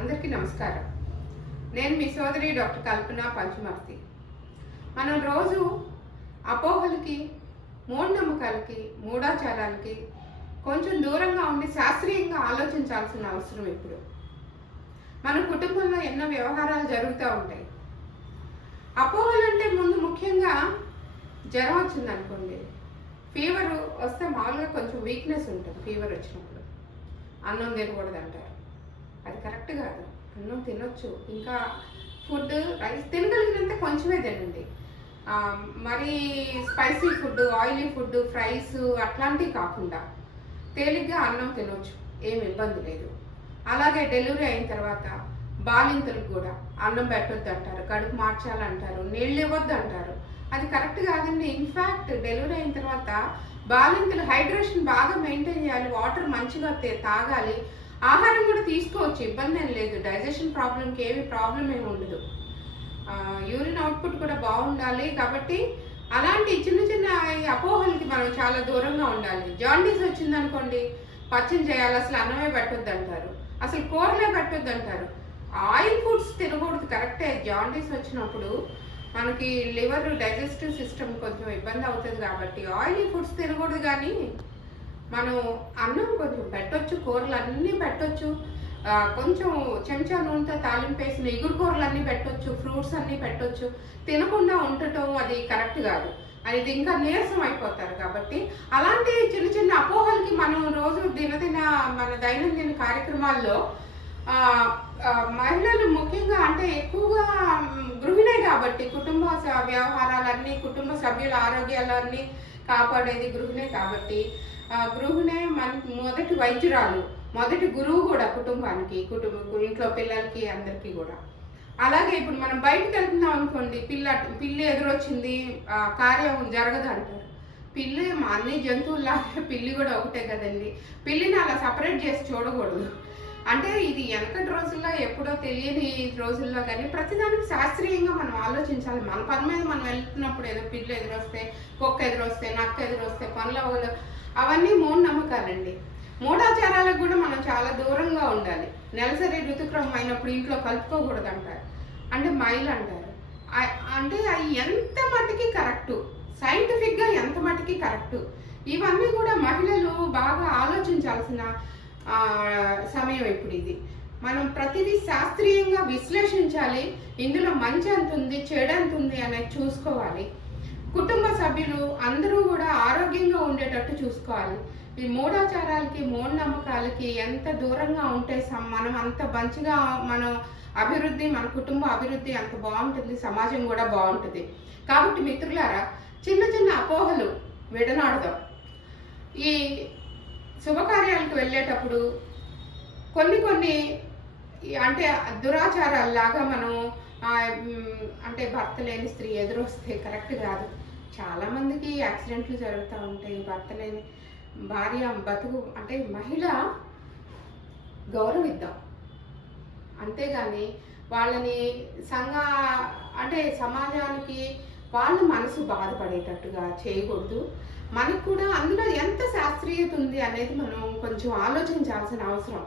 అందరికీ నమస్కారం. నేను మీ సోదరి డాక్టర్ కల్పన పంచుమర్తి. మనం రోజు అపోహలకి, మూఢనమ్మకాలకి, మూఢాచారాలకి కొంచెం దూరంగా ఉండి శాస్త్రీయంగా ఆలోచించాల్సిన అవసరం ఇప్పుడు. మన కుటుంబంలో ఎన్నో వ్యవహారాలు జరుగుతూ ఉంటాయి. అపోహలు అంటే ముందు ముఖ్యంగా జ్వరం వచ్చిందనుకోండి, ఫీవర్ వస్తే మామూలుగా కొంచెం వీక్నెస్ ఉంటుంది. ఫీవర్ వచ్చినప్పుడు అన్నం తినకూడదు అంటారు. అది కరెక్ట్ కాదు. అన్నం తినొచ్చు, ఇంకా ఫుడ్ రైస్ తినగలిగినంత కొంచెమే తినండి. మరి spicy food, oily food, fries అట్లాంటివి కాకుండా తేలిగ్గా అన్నం తినొచ్చు, ఏమి ఇబ్బంది లేదు. అలాగే డెలివరీ అయిన తర్వాత బాలింతలకు కూడా అన్నం పెట్టొద్దు అంటారు, కడుపు మార్చాలంటారు, నీళ్ళు ఇవ్వద్దు అంటారు. అది కరెక్ట్ కాదండి. ఇన్ఫ్యాక్ట్ డెలివరీ అయిన తర్వాత బాలింతలు హైడ్రేషన్ బాగా మెయింటైన్ చేయాలి, వాటర్ మంచిగా తాగాలి, ఆహారం కూడా తీసుకోవచ్చు, ఇబ్బంది ఏం లేదు. డైజెషన్ ప్రాబ్లంకి ఏమి ప్రాబ్లం ఏమి ఉండదు. యూరిన్ అవుట్పుట్ కూడా బాగుండాలి. కాబట్టి అలాంటి చిన్న చిన్న అపోహలకి మనం చాలా దూరంగా ఉండాలి. జాండీస్ వచ్చిందనుకోండి, పచ్చని చేయాలి, అసలు అన్నమే పెట్టొద్దు అంటారు, అసలు కూరలే పెట్టొద్దు అంటారు. ఆయిల్ ఫుడ్స్ తినకూడదు, కరెక్టే. జాండీస్ వచ్చినప్పుడు మనకి లివర్, డైజెస్టివ్ సిస్టమ్ కొంచెం ఇబ్బంది అవుతుంది కాబట్టి ఆయిలీ ఫుడ్స్ తినకూడదు. కానీ మనం అన్నం కొంచెం పెట్టొచ్చు, కూరలు అన్నీ పెట్టొచ్చు, కొంచెం చెంచా నూనెతో తాలింపు వేసిన ఇగురు కూరలు అన్నీ పెట్టొచ్చు, ఫ్రూట్స్ అన్నీ పెట్టొచ్చు. తినకుండా ఉండటం అది కరెక్ట్ కాదు. అది ఇంకా నీరసం అయిపోతారు. కాబట్టి అలాంటి చిన్న చిన్న అపోహలకి మనం రోజు దినదిన మన దైనందిన కార్యక్రమాల్లో మహిళలు ముఖ్యంగా, అంటే ఎక్కువగా గృహిణే కాబట్టి కుటుంబ వ్యవహారాలన్నీ, కుటుంబ సభ్యుల ఆరోగ్యాలన్నీ కాపాడేది గృహిణే కాబట్టి గృహిణే మొదటి వైద్యురాలు, మొదటి గురువు కూడా కుటుంబానికి, ఇంట్లో పిల్లలకి అందరికీ కూడా. అలాగే ఇప్పుడు మనం బయటకు వెళ్తున్నాం అనుకోండి, పిల్లి ఎదురొచ్చింది, కార్యం జరగదు అంటారు. పిల్లి అన్ని జంతువుల్లాగే పిల్లి కూడా ఒకటే కదండి. పిల్లిని అలా సపరేట్ చేసి చూడకూడదు. అంటే ఇది వెనకటి రోజుల్లో ఎప్పుడో తెలియని రోజుల్లో కానీ ప్రతిదానికి శాస్త్రీయంగా మనం ఆలోచించాలి. మన పని మీద మనం వెళ్తున్నప్పుడు ఏదో పిల్లి ఎదురొస్తే, కుక్క ఎదురొస్తే, నక్క ఎదురొస్తే, పనులు అవన్నీ మూఢనమ్మకాలండి. మూఢాచారాలకు కూడా మనం చాలా దూరంగా ఉండాలి. నెలసరి ఋతుక్రమం అయినప్పుడు ఇంట్లో కలుపుకోకూడదు అంటారు, అంటే మైలు అంటారు. అంటే అవి ఎంత మటుకి కరెక్టు, సైంటిఫిక్గా ఎంత మటుకి కరెక్టు, ఇవన్నీ కూడా మహిళలు బాగా ఆలోచించాల్సిన సమయం ఇప్పుడు ఇది. మనం ప్రతిదీ శాస్త్రీయంగా విశ్లేషించాలి. ఇందులో మంచి ఎంత ఉంది, చెడు ఎంత ఉంది అనేది చూసుకోవాలి. కుటుంబ సభ్యులు అందరూ కూడా ఆరోగ్యంగా ఉండేటట్టు చూసుకోవాలి. ఈ మూఢాచారాలకి, మూఢనమ్మకాలకి ఎంత దూరంగా ఉంటే మనం అంత మంచిగా మనం అభివృద్ధి, మన కుటుంబ అభివృద్ధి అంత బాగుంటుంది, సమాజం కూడా బాగుంటుంది. కాబట్టి మిత్రులారా, చిన్న చిన్న అపోహలు విడనాడదాం. ఈ శుభకార్యాలకు వెళ్ళేటప్పుడు కొన్ని అంటే దురాచారాల్లాగా మనం అంటే భర్త లేని స్త్రీ ఎదురొస్తే కరెక్ట్ కాదు. చాలామందికి యాక్సిడెంట్లు జరుగుతూ ఉంటాయి. భర్త లేని భార్య బతుకు, అంటే మహిళ గౌరవిద్దాం, అంతేగాని వాళ్ళని అంటే సమాజానికి వాళ్ళ మనసు బాధపడేటట్టుగా చేయకూడదు. మనకు కూడా అందులో ఎంత శాస్త్రీయత ఉంది అనేది మనం కొంచెం ఆలోచించాల్సిన అవసరం.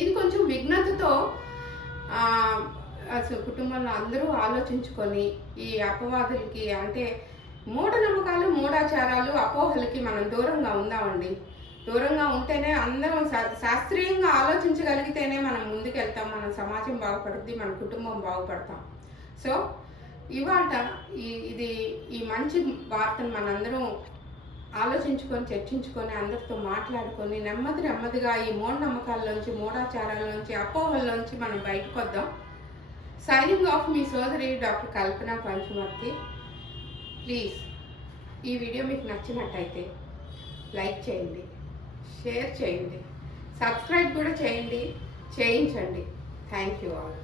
ఇది కొంచెం విఘ్నతతో కుటుంబంలో అందరూ ఆలోచించుకొని ఈ అపవాదులకి, అంటే మూఢనమ్మకాలు, మూఢాచారాలు, అపోహలకి మనం దూరంగా ఉందామండి. దూరంగా ఉంటేనే అందరం శాస్త్రీయంగా ఆలోచించగలిగితేనే మనం ముందుకెళ్తాం, మన సమాజం బాగుపడుద్ది, మన కుటుంబం బాగుపడతాం. సో ఇవాళ ఈ మంచి వార్తను మనందరం ఆలోచించుకొని, చర్చించుకొని, అందరితో మాట్లాడుకొని నెమ్మదిగా ఈ మూఢనమ్మకాల్లోంచి, మూఢాచారాల్లోంచి, అపోహల్లోంచి మనం బయటకు వద్దాం. సైనింగ్ ఆఫ్ మీ సోదరి డాక్టర్ కల్పన పంచుమర్తి. ప్లీజ్ ఈ వీడియో మీకు నచ్చినట్టయితే లైక్ చేయండి, షేర్ చేయండి, సబ్స్క్రైబ్ కూడా చేయించండి. Thank you all.